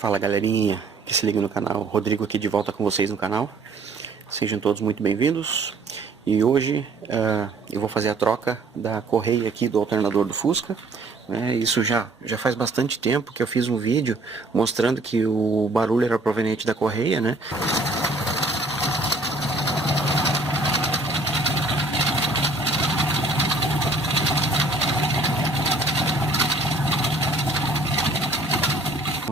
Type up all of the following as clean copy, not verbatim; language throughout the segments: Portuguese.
Fala galerinha que se liga no canal, Rodrigo aqui de volta com vocês no canal. Sejam todos muito bem-vindos. E hoje eu vou fazer a troca da correia aqui do alternador do Fusca. Isso já faz bastante tempo que eu fiz um vídeo mostrando que o barulho era proveniente da correia, né?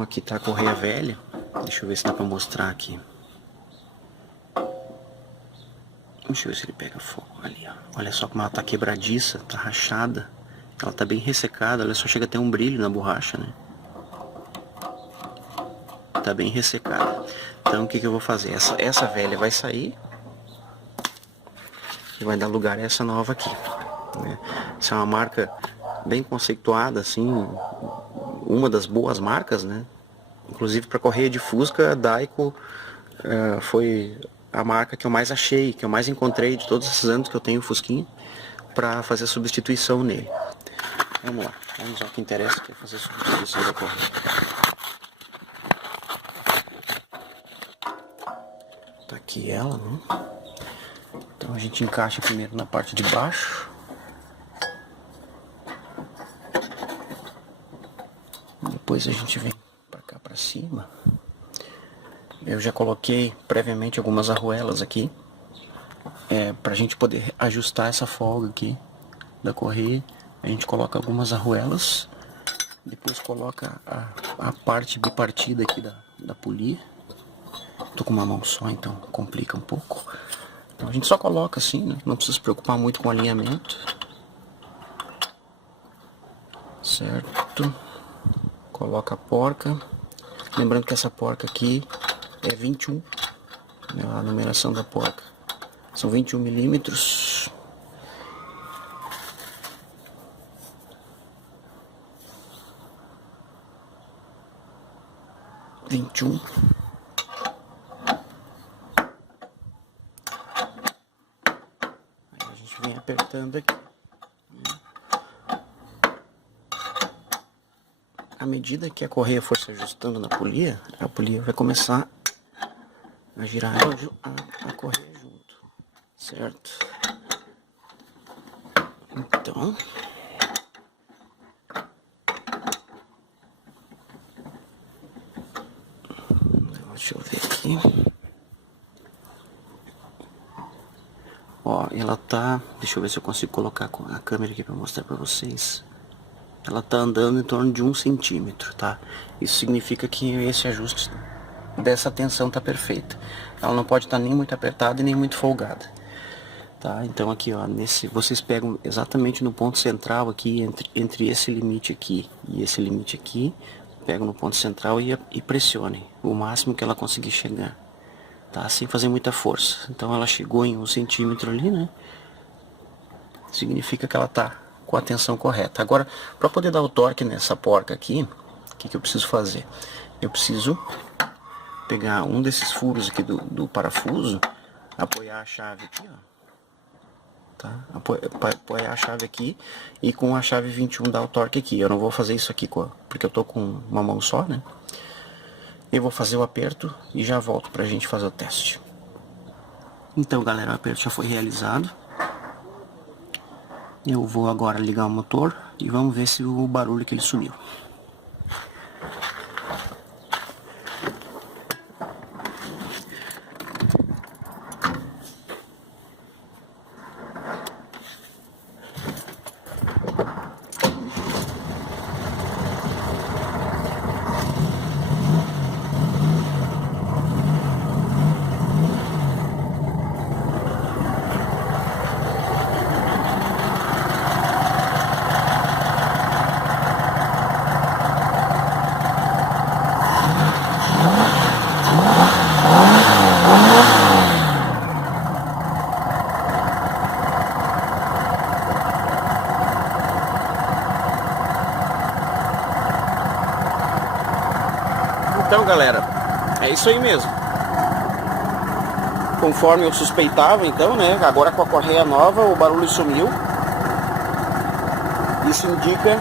Aqui tá a correia velha. Deixa eu ver se dá pra mostrar aqui. Deixa eu ver se ele pega fogo ali, ó. Olha só como ela tá quebradiça, tá rachada. Ela tá bem ressecada, ela só chega a ter um brilho na borracha, né? Tá bem ressecada. Então o que eu vou fazer? Essa velha vai sair e vai dar lugar a essa nova aqui, né? Essa é uma marca bem conceituada, assim, uma das boas marcas, né? Inclusive para correia de Fusca, a Daico foi a marca que eu mais achei, que eu mais encontrei de todos esses anos que eu tenho o Fusquinha, para fazer a substituição nele. Vamos lá, vamos ao que interessa, que é fazer a substituição da correia. Tá aqui ela, né? Então a gente encaixa primeiro na parte de baixo. Depois a gente vem para cá para cima. Eu já coloquei previamente algumas arruelas aqui, para a gente poder ajustar essa folga aqui da correia. A gente coloca algumas arruelas, depois coloca a parte bipartida aqui da polia. Tô com uma mão só, então complica um pouco. Então a gente só coloca assim, né? Não precisa se preocupar muito com o alinhamento. Certo? Coloca a porca. Lembrando que essa porca aqui é 21, né, a numeração da porca. São 21 milímetros. Aí a gente vem apertando aqui. À medida que a correia for se ajustando na polia, a polia vai começar a girar a correia junto, certo? Então, deixa eu ver aqui. Ó, ela tá, deixa eu ver se eu consigo colocar a câmera aqui para mostrar para vocês. Ela tá andando em torno de 1 centímetro, tá? Isso significa que esse ajuste dessa tensão tá perfeita. Ela não pode estar nem muito apertada e nem muito folgada, tá? Então aqui, ó, vocês pegam exatamente no ponto central aqui, entre esse limite aqui e esse limite aqui, pegam no ponto central e pressionem o máximo que ela conseguir chegar, tá? Sem fazer muita força. Então ela chegou em 1 centímetro ali, né? Significa que ela tá com a tensão correta. Agora, para poder dar o torque nessa porca aqui, o que eu preciso fazer? Eu preciso pegar um desses furos aqui do parafuso, apoiar a chave aqui, ó, tá? Apoiar a chave aqui e com a chave 21 dar o torque aqui. Eu não vou fazer isso aqui porque eu tô com uma mão só, né? Eu vou fazer o aperto e já volto pra gente fazer o teste. Então, galera, o aperto já foi realizado. Eu vou agora ligar o motor e vamos ver se o barulho que ele sumiu. Então, galera, é isso aí mesmo. Conforme eu suspeitava, então, né? Agora com a correia nova, o barulho sumiu. Isso indica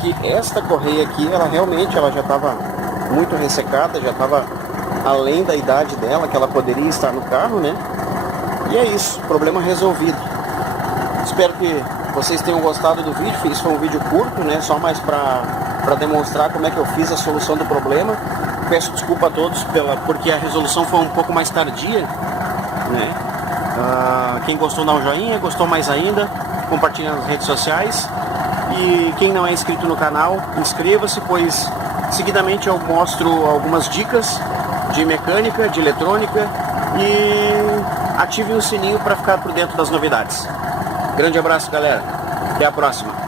que esta correia aqui, ela realmente já estava muito ressecada, já estava além da idade dela, que ela poderia estar no carro, né? E é isso, problema resolvido. Espero que vocês tenham gostado do vídeo. Isso foi um vídeo curto, né? Só mais para demonstrar como é que eu fiz a solução do problema. Peço desculpa a todos porque a resolução foi um pouco mais tardia, né? Quem gostou dá um joinha, gostou mais ainda, compartilha nas redes sociais. E quem não é inscrito no canal, inscreva-se, pois seguidamente eu mostro algumas dicas de mecânica, de eletrônica, e ative o sininho para ficar por dentro das novidades. Grande abraço, galera. Até a próxima.